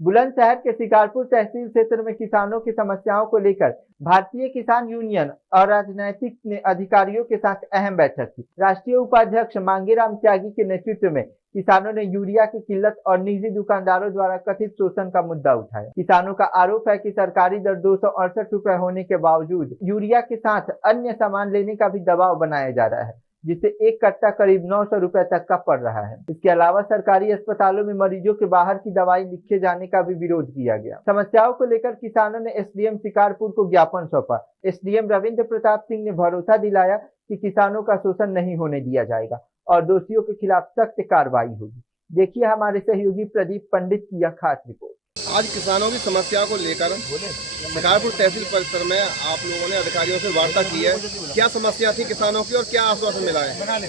बुलंदशहर के शिकारपुर तहसील क्षेत्र में किसानों की समस्याओं को लेकर भारतीय किसान यूनियन और राजनीतिक ने अधिकारियों के साथ अहम बैठक की। राष्ट्रीय उपाध्यक्ष मांगेराम त्यागी के नेतृत्व में किसानों ने यूरिया की किल्लत और निजी दुकानदारों द्वारा कथित शोषण का मुद्दा उठाया। किसानों का आरोप है कि सरकारी दर 268 रुपए होने के बावजूद यूरिया के साथ अन्य सामान लेने का भी दबाव बनाया जा रहा है, जिससे एक कट्टा करीब 900 रुपए तक का पड़ रहा है। इसके अलावा सरकारी अस्पतालों में मरीजों के बाहर की दवाई लिखे जाने का भी विरोध किया गया। समस्याओं को लेकर किसानों ने एसडीएम शिकारपुर को ज्ञापन सौंपा। एसडीएम रविंद्र प्रताप सिंह ने भरोसा दिलाया कि किसानों का शोषण नहीं होने दिया जाएगा और दोषियों के खिलाफ सख्त कार्रवाई होगी। देखिए हमारे सहयोगी प्रदीप पंडित की यह खास रिपोर्ट। आज किसानों की समस्या को लेकर शिकारपुर तहसील परिसर में आप लोगों ने अधिकारियों से वार्ता की है। क्या समस्या थी किसानों की और क्या आश्वासन मिला है?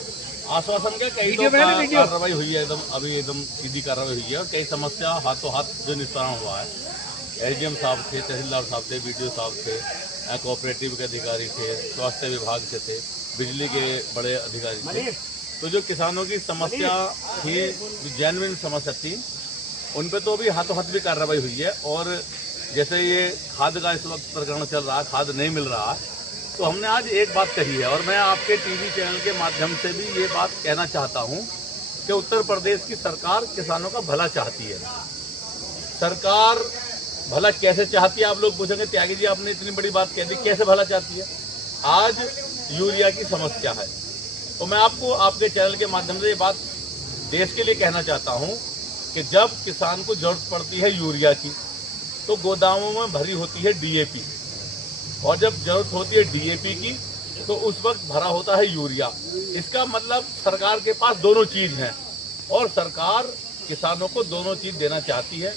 आश्वासन क्या, कई तो कार्रवाई हुई है, एकदम सीधी कार्रवाई हुई है और कई समस्या हाथों हाथ जो निस्तारण हुआ है। एसडीएम साहब थे, तहसीलदार साहब थे, बीडीओ साहब थे, कोऑपरेटिव के अधिकारी थे, स्वास्थ्य विभाग के थे, बिजली के बड़े अधिकारी थे। तो जो किसानों की समस्या थी, जो जेन्युइन समस्या थी, उन पे तो अभी हाथों हाथ भी कार्रवाई हुई है। और जैसे ये खाद का इस वक्त प्रकरण चल रहा है, खाद नहीं मिल रहा है, तो हमने आज एक बात कही है और मैं आपके टीवी चैनल के माध्यम से भी ये बात कहना चाहता हूं कि उत्तर प्रदेश की सरकार किसानों का भला चाहती है। सरकार भला कैसे चाहती है, आप लोग पूछेंगे त्यागी जी आपने इतनी बड़ी बात कह दी, कैसे भला चाहती है? आज यूरिया की समस्या है, तो मैं आपको आपके चैनल के माध्यम से ये बात देश के लिए कहना चाहता हूं कि जब किसान को जरूरत पड़ती है यूरिया की तो गोदामों में भरी होती है डीएपी, और जब जरूरत होती है डीएपी की तो उस वक्त भरा होता है यूरिया। इसका मतलब सरकार के पास दोनों चीज हैं और सरकार किसानों को दोनों चीज देना चाहती है।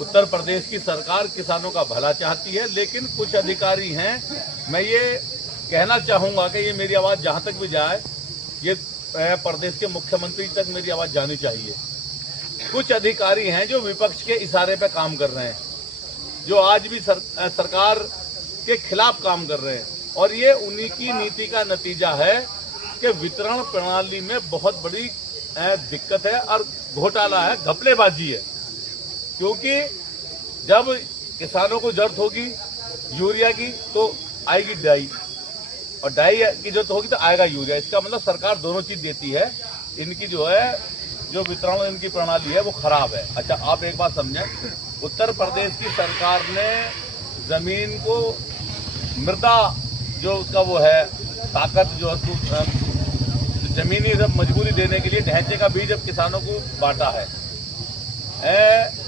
उत्तर प्रदेश की सरकार किसानों का भला चाहती है, लेकिन कुछ अधिकारी हैं, मैं ये कहना चाहूंगा कि ये मेरी आवाज जहां तक भी जाए, ये प्रदेश के मुख्यमंत्री तक मेरी आवाज जानी चाहिए। कुछ अधिकारी हैं जो विपक्ष के इशारे पे काम कर रहे हैं, जो आज भी सरकार के खिलाफ काम कर रहे हैं, और ये उन्हीं की नीति का नतीजा है कि वितरण प्रणाली में बहुत बड़ी दिक्कत है और घोटाला है, घपलेबाजी है। क्योंकि जब किसानों को जरूरत होगी यूरिया की तो आएगी डाई, और डाई की जरूरत होगी तो आएगा यूरिया। इसका मतलब सरकार दोनों चीज देती है। इनकी जो वितरण इनकी प्रणाली है वो खराब है। अच्छा, आप एक बात समझें, उत्तर प्रदेश की सरकार ने जमीन को मृदा जो उसका वो है ताकत जो जमीनी सब मजबूरी देने के लिए ढांचे का बीज अब किसानों को बांटा है।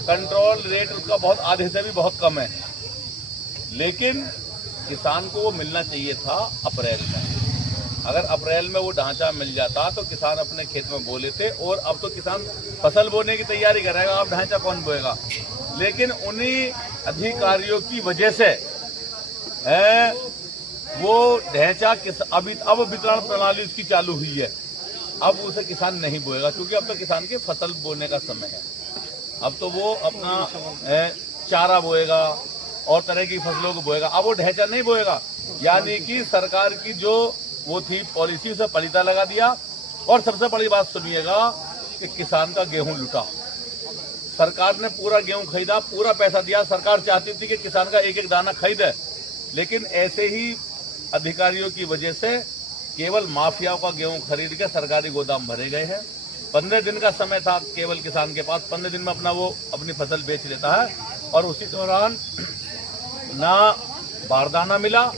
कंट्रोल रेट उसका बहुत आधे से भी बहुत कम है, लेकिन किसान को वो मिलना चाहिए था अप्रैल में। अगर अप्रैल में वो ढांचा मिल जाता तो किसान अपने खेत में बो लेते, और अब तो किसान फसल बोने की तैयारी करेगा, अब ढांचा कौन बोएगा? लेकिन उन्हीं अधिकारियों की वजह से वो ढांचा अब वितरण प्रणाली उसकी चालू हुई है, अब उसे किसान नहीं बोएगा, क्योंकि अब तो किसान के फसल बोने का समय है। अब तो वो अपना चारा बोएगा और तरह की फसलों को बोएगा, अब वो ढांचा नहीं बोएगा। यानी कि सरकार की जो वो थी पॉलिसी, उसे पलीता लगा दिया। और सबसे बड़ी बात सुनिएगा कि किसान का गेहूं लुटा, सरकार ने पूरा गेहूं खरीदा, पूरा पैसा दिया। सरकार चाहती थी कि किसान का एक एक दाना खरीदे, लेकिन ऐसे ही अधिकारियों की वजह से केवल माफियाओं का गेहूं खरीद के सरकारी गोदाम भरे गए हैं। 15 दिन का समय था केवल किसान के पास, 15 दिन में अपनी फसल बेच लेता है, और उसी दौरान ना बारदाना मिला।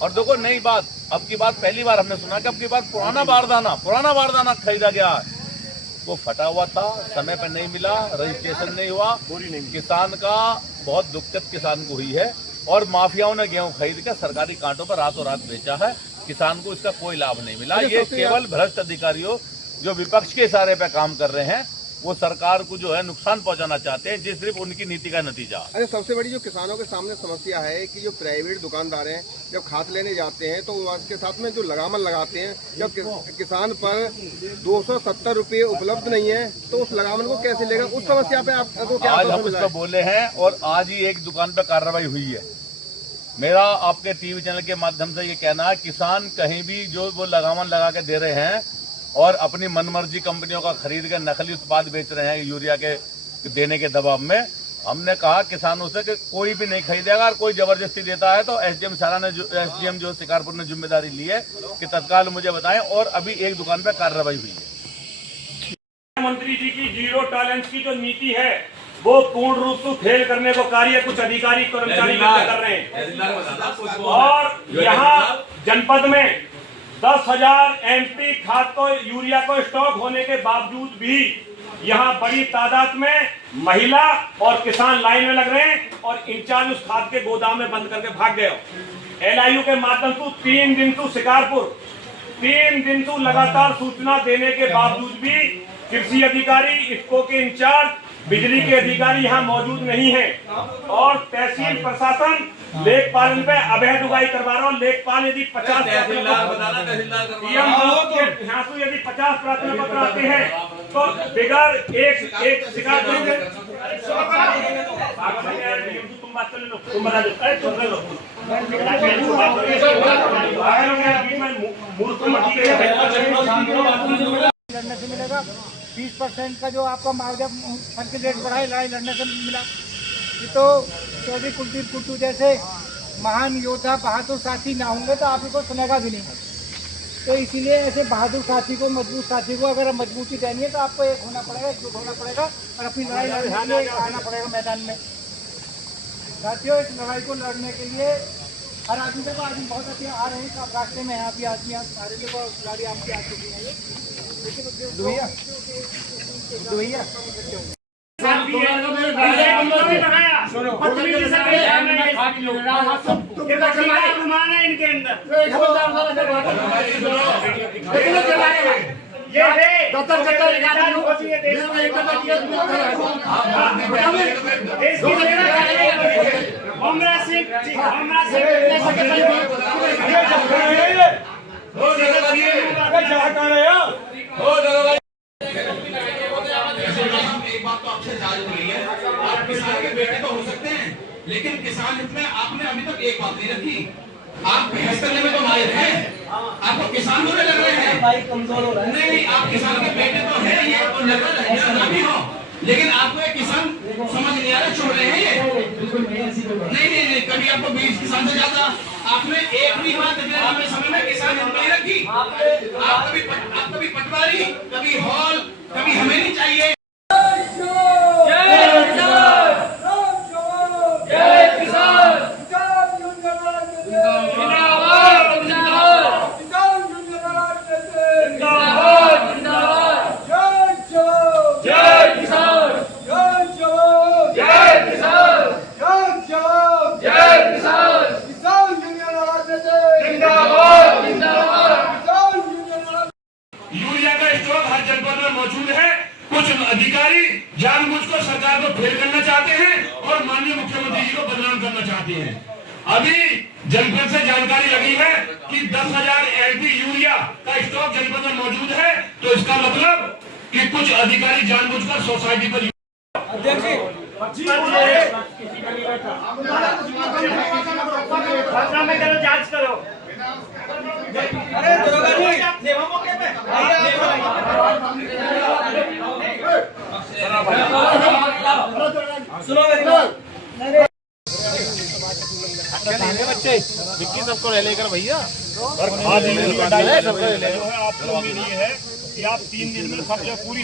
और देखो नई बात, अब की बात पहली बार हमने सुना कि अब की बार पुराना बारदाना खरीदा गया है, वो फटा हुआ था, समय पर नहीं मिला, रजिस्ट्रेशन नहीं हुआ, किसान का बहुत दिक्कत किसान को हुई है। और माफियाओं ने गेहूं खरीद कर सरकारी कांटों पर रातों रात बेचा है, किसान को इसका कोई लाभ नहीं मिला। ये केवल भ्रष्ट अधिकारियों जो विपक्ष के इशारे पे काम कर रहे हैं, वो सरकार को जो है नुकसान पहुंचाना चाहते हैं, जिस सिर्फ उनकी नीति का नतीजा। अरे सबसे बड़ी जो किसानों के सामने समस्या है कि जो प्राइवेट दुकानदार हैं जब खाद लेने जाते हैं तो उसके साथ में जो लगामन लगाते हैं, जब किसान पर 270 रुपये उपलब्ध नहीं है तो उस लगामन को कैसे लेगा? उस समस्या पे आपको क्या आज हम उसको बोले हैं, और आज ही एक दुकान पर कार्रवाई हुई है। मेरा आपके टीवी चैनल के माध्यम से ये कहना है, किसान कहीं भी जो वो लगामन लगा के दे रहे हैं और अपनी मनमर्जी कंपनियों का खरीद कर नकली उत्पाद बेच रहे हैं यूरिया के देने के दबाव में, हमने कहा किसानों से कि कोई भी नहीं खरीदेगा, और कोई जबरदस्ती देता है तो एसडीएम सारा ने एसडीएम जो शिकारपुर ने जिम्मेदारी ली है कि तत्काल मुझे बताएं, और अभी एक दुकान पर कार्रवाई हुई है। मंत्री जी की जीरो टॉलरेंस की जो नीति है वो पूर्ण रूप से फेल करने को कार्य कुछ अधिकारी कर्मचारी कर रहे हैं। और यहाँ जनपद में 10,000 एमपी खाद को यूरिया को स्टॉक होने के बावजूद भी यहाँ बड़ी तादाद में महिला और किसान लाइन में लग रहे हैं, और इंचार्ज उस खाद के गोदाम में बंद करके भाग गए। एलआईयू के माध्यम से 3 दिन से शिकारपुर 3 दिन से लगातार सूचना देने के बावजूद भी कृषि अधिकारी, इफको के इंचार्ज, बिजली के अधिकारी यहाँ मौजूद नहीं है। और तहसील प्रशासन लेखपाल पे अवैध उगाई करवा रहा हूँ। लेखपाल यदि 50 यदि 50 प्रार्थना पत्र आते हैं तो बिगड़ एक शिकायत तुम बात कर लो, तुम बता दो, अरे तुम लो लड़ने से मिलेगा। 20% का जो आपका मुआवजा फल के रेट बढ़ा है, लड़ाई लड़ने से मिला। ये तो चौधरी कुलदीप कुट्टू जैसे महान योद्धा बहादुर साथी ना होंगे तो आप इनको सुनेगा भी नहीं। तो इसीलिए ऐसे बहादुर साथी को, मजबूत साथी को अगर मजबूती देनी है तो आपको एक होना पड़ेगा, एकजुट होना पड़ेगा और अपनी लड़ाई लड़ने के लिए आना पड़ेगा मैदान में। साथियों, इस लड़ाई को लड़ने के लिए हर आदमी देखो, आदमी बहुत अच्छे आ रहे हैं रास्ते में, यहाँ भी आदमी सारे लोग गाड़ी आपकी आ चुकी है। ये है एक बात तो आपसे जायज हुई है, आप किसान के बेटे तो हो सकते हैं, लेकिन किसान हित में आपने अभी तक एक बात नहीं रखी। आप बहस करने में तो माहिर हैं, आपको किसान होने लग रहे हैं। भाई कमजोर हो रहा है। नहीं, आप किसान के बेटे तो है, ये तो लग रहा है हो, लेकिन आपको एक किसान समझ नहीं आ रहा, छोड़ रहे हैं ये। नहीं, कभी आपको 20 किसान से ज्यादा आपने एक भी बात लंबे समय में किसान हित नहीं रखी। आप कभी पटवारी, कभी हॉल, कभी हमें नहीं चाहिए। यूरिया का स्टॉक हर जनपद में मौजूद है। कुछ अधिकारी जानबूझकर सरकार को फेल करना चाहते हैं और माननीय मुख्यमंत्री जी को बदनाम करना चाहते हैं। अभी जनपद से जानकारी लगी है कि 10,000 एलपी यूरिया का स्टॉक जनपद में मौजूद है, तो इसका मतलब कि कुछ अधिकारी जानबूझकर सोसाइटी पर जांच करो। सुनो मेरी बात, बच्चे विक्की सबको ले लेकर भैया, और खाद सबको ले लो। आप लोग के लिए है कि आप 3 दिन में सब जो पूरी